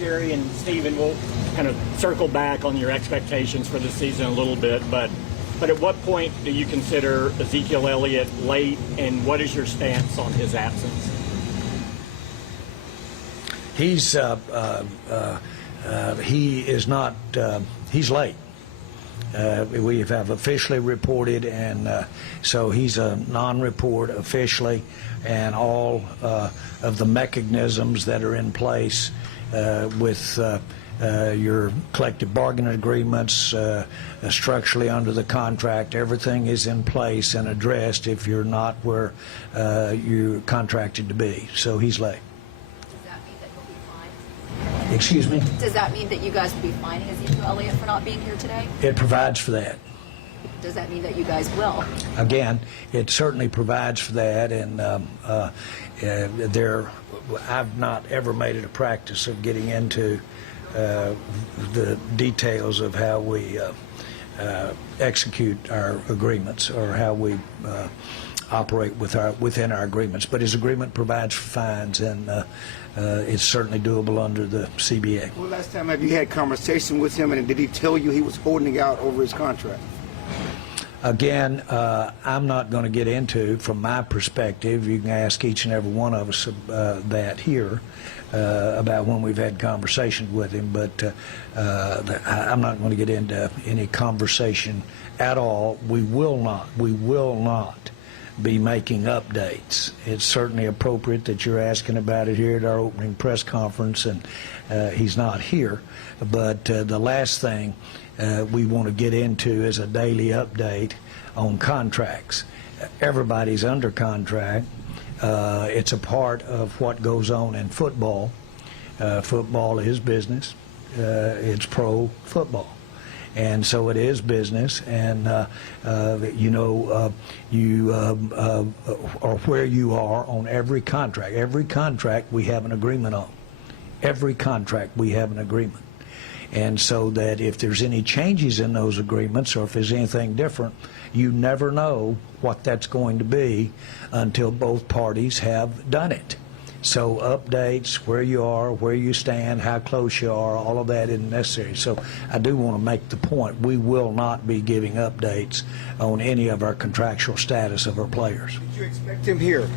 Jerry and Steven, we'll kind of circle back on your expectations for the season a little bit, but at what point do you consider Ezekiel Elliott late, and what is your stance on his absence? He's he is not. He's late. We have officially reported, and so he's a non-report officially, and all of the mechanisms that are in place with your collective bargaining agreements, structurally under the contract, everything is in place and addressed if you're not where you're contracted to be. So he's late. Does that mean that he'll be fined? Excuse me? Does that mean that you guys will be fining Ezekiel Elliott for not being here today? It provides for that. Does that mean that you guys will? Again, it certainly provides for that, and I've not ever made it a practice of getting into the details of how we execute our agreements or how we operate within our agreements. But his agreement provides for fines, and it's certainly doable under the CBA. Well, last time have you had conversation with him, and did he tell you he was holding out over his contract? Again, I'm not going to get into, from my perspective, you can ask each and every one of us that here about when we've had conversations with him, but I'm not going to get into any conversation at all. We will not be making updates. It's certainly appropriate that you're asking about it here at our opening press conference, and he's not here. But the last thing we want to get into is a daily update on contracts. Everybody's under contract. It's a part of what goes on in football. Football is business. It's pro football. And so it is business, and you know, you are where you are on every contract. Every contract we have an agreement on. Every contract we have an agreement. And so that if there's any changes in those agreements, or if there's anything different, you never know what that's going to be until both parties have done it. So updates, where you are, where you stand, how close you are, all of that isn't necessary. So I do want to make the point, we will not be giving updates on any of our contractual status of our players. Did you expect him here?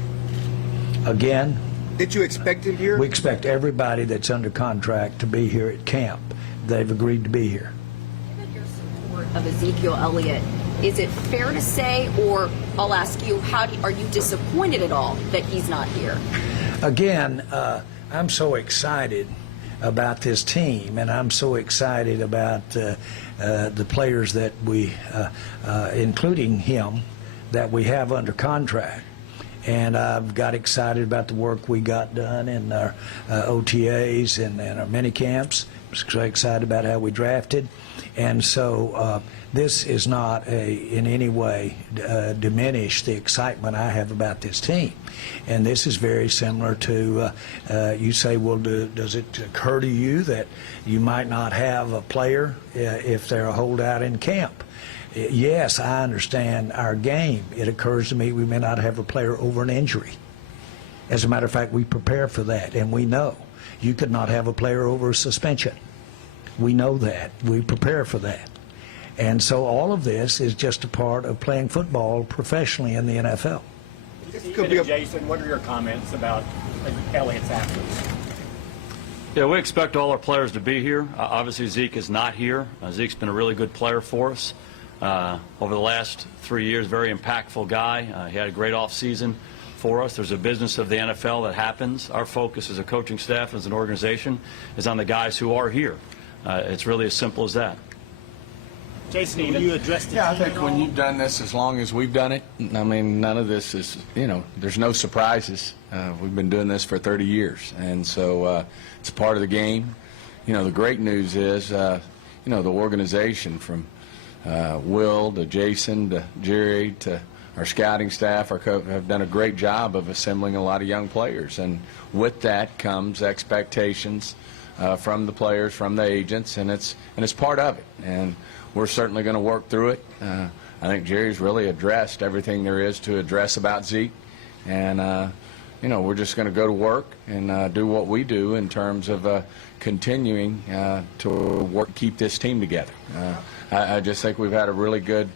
Again? Did you expect him here? We expect everybody that's under contract to be here at camp. They've agreed to be here. Given your support of Ezekiel Elliott, is it fair to say, or I'll ask you, are you disappointed at all that he's not here? Again, I'm so excited about this team, and I'm so excited about the players that we, including him, that we have under contract. And I've got excited about the work we got done in our OTAs and our mini camps. I'm so excited about how we drafted. And so this is not in any way diminish the excitement I have about this team. And this is very similar to, you say, well, does it occur to you that you might not have a player if they're a holdout in camp? Yes, I understand our game. It occurs to me we may not have a player over an injury. As a matter of fact, we prepare for that, and we know. You could not have a player over a suspension. We know that. We prepare for that. And so all of this is just a part of playing football professionally in the NFL. Jason, what are your comments about Elliott's absence? Yeah, we expect all our players to be here. Obviously, Zeke is not here. Zeke's been a really good player for us. Over the last 3 years, very impactful guy. He had a great offseason for us. There's a business of the NFL that happens. Our focus as a coaching staff, as an organization, is on the guys who are here. It's really as simple as that. Jason, will you address the Yeah, I team think at when all? you've done this as long as we've done it, I mean, none of this is, you know, there's no surprises. We've been doing this for 30 years, and so it's part of the game. You know, the great news is, you know, the organization from Will to Jason to Jerry to our scouting staff have done a great job of assembling a lot of young players, and with that comes expectations from the players, from the agents, and it's part of it. And we're certainly going to work through it. I think Jerry's really addressed everything there is to address about Zeke, and we're just going to go to work and do what we do in terms of continuing to work, keep this team together. I just think we've had a really good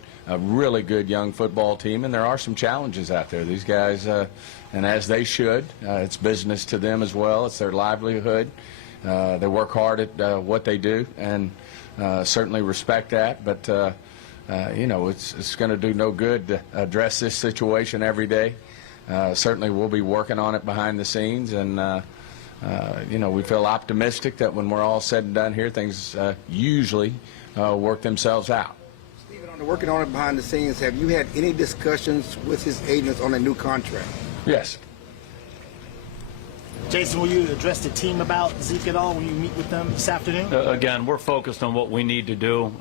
young football team, and there are some challenges out there. These guys, and as they should, it's business to them as well. It's their livelihood. They work hard at what they do, and certainly respect that. But it's going to do no good to address this situation every day. Certainly, we'll be working on it behind the scenes, and we feel optimistic that when we're all said and done here, things usually work themselves out. Stephen, working on it behind the scenes, have you had any discussions with his agents on a new contract? Yes. Jason, will you address the team about Zeke at all when you meet with them this afternoon? Again, we're focused on what we need to do.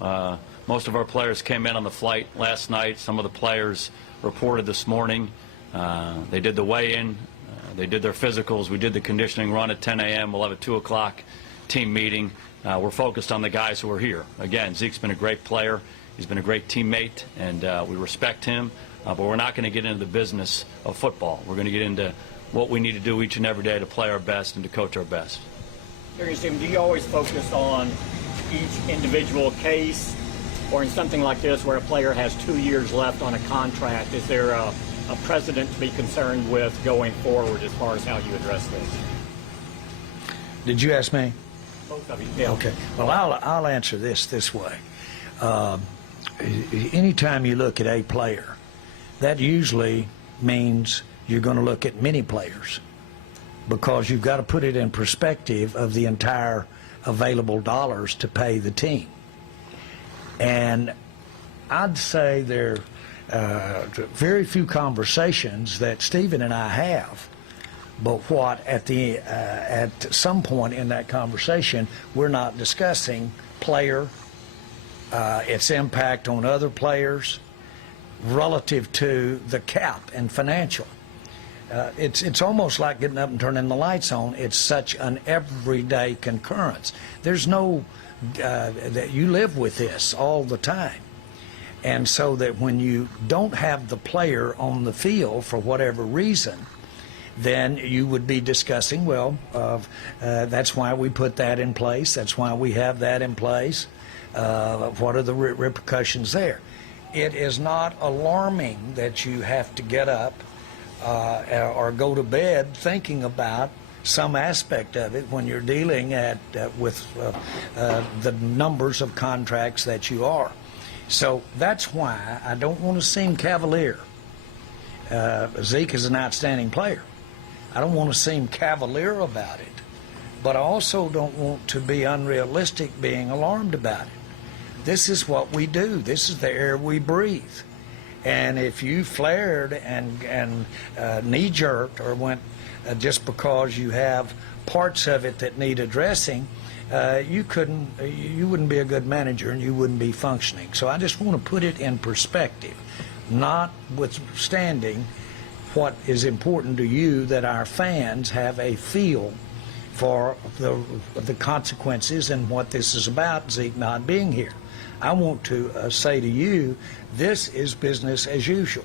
Most of our players came in on the flight last night. Some of the players reported this morning. They did the weigh-in. They did their physicals. We did the conditioning run at 10 a.m. We'll have a 2 o'clock team meeting. We're focused on the guys who are here. Again, Zeke's been a great player. He's been a great teammate, and we respect him. But we're not going to get into the business of football. We're going to get into what we need to do each and every day to play our best and to coach our best. Curious, Tim, do you always focus on each individual case, or in something like this where a player has 2 years left on a contract, is there a precedent to be concerned with going forward as far as how you address this? Did you ask me? Both of you. Yeah. Okay. Well, I'll answer this way. Anytime you look at a player, that usually means you're going to look at many players, because you've got to put it in perspective of the entire available dollars to pay the team. And I'd say there are very few conversations that Stephen and I have, but what at some point in that conversation we're not discussing player, its impact on other players relative to the cap and financial. It's almost like getting up and turning the lights on. It's such an everyday concurrence. There's no that you live with this all the time. And so that when you don't have the player on the field for whatever reason, then you would be discussing, well, that's why we put that in place. That's why we have that in place. What are the repercussions there? It is not alarming that you have to get up or go to bed thinking about some aspect of it when you're dealing with the numbers of contracts that you are. So that's why I don't want to seem cavalier. Zeke is an outstanding player. I don't want to seem cavalier about it, but I also don't want to be unrealistic being alarmed about it. This is what we do. This is the air we breathe. And if you flared and knee-jerked or went just because you have parts of it that need addressing, you wouldn't be a good manager and you wouldn't be functioning. So I just want to put it in perspective, notwithstanding what is important to you, that our fans have a feel for the consequences and what this is about, Zeke not being here. I want to say to you, this is business as usual.